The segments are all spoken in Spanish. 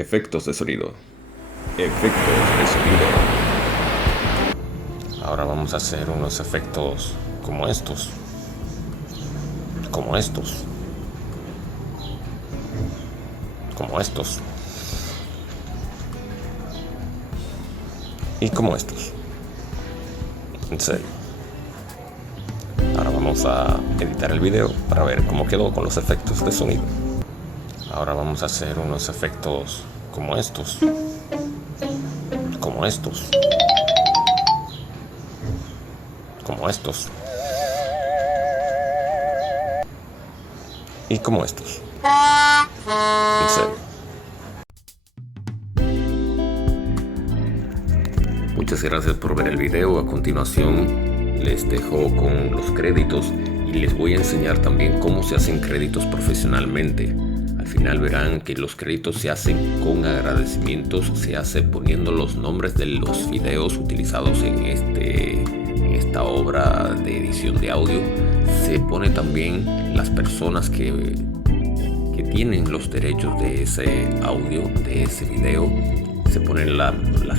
Efectos de sonido. Efectos de sonido. Ahora vamos a hacer unos efectos como estos. Como estos. Como estos. Y como estos. En serio. Ahora vamos a editar el video para ver cómo quedó con los efectos de sonido. Ahora vamos a hacer unos efectos como estos. Como estos. Como estos. Y como estos. En serio. Muchas gracias por ver el video. A continuación les dejo con los créditos y les voy a enseñar también cómo se hacen créditos profesionalmente. Al final verán que los créditos se hacen con agradecimientos, se hace poniendo los nombres de los videos utilizados en esta obra de edición de audio. Se pone también las personas que tienen los derechos de ese audio, de ese video. Se ponen las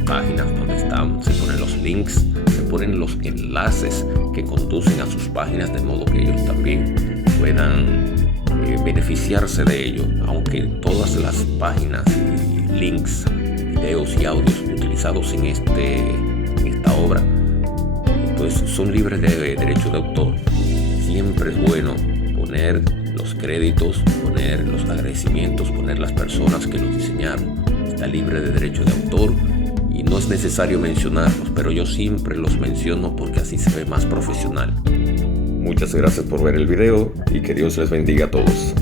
páginas donde están, se ponen los links, se ponen los enlaces que conducen a sus páginas, de modo que ellos también puedan beneficiarse de ello. Aunque todas las páginas y links, videos y audios utilizados en esta obra pues son libres de derecho de autor, siempre es bueno poner los créditos, poner los agradecimientos, poner las personas que los diseñaron. Está libre de derecho de autor y no es necesario mencionarlos, pero yo siempre los menciono porque así se ve más profesional. Muchas gracias por ver el video y que Dios les bendiga a todos.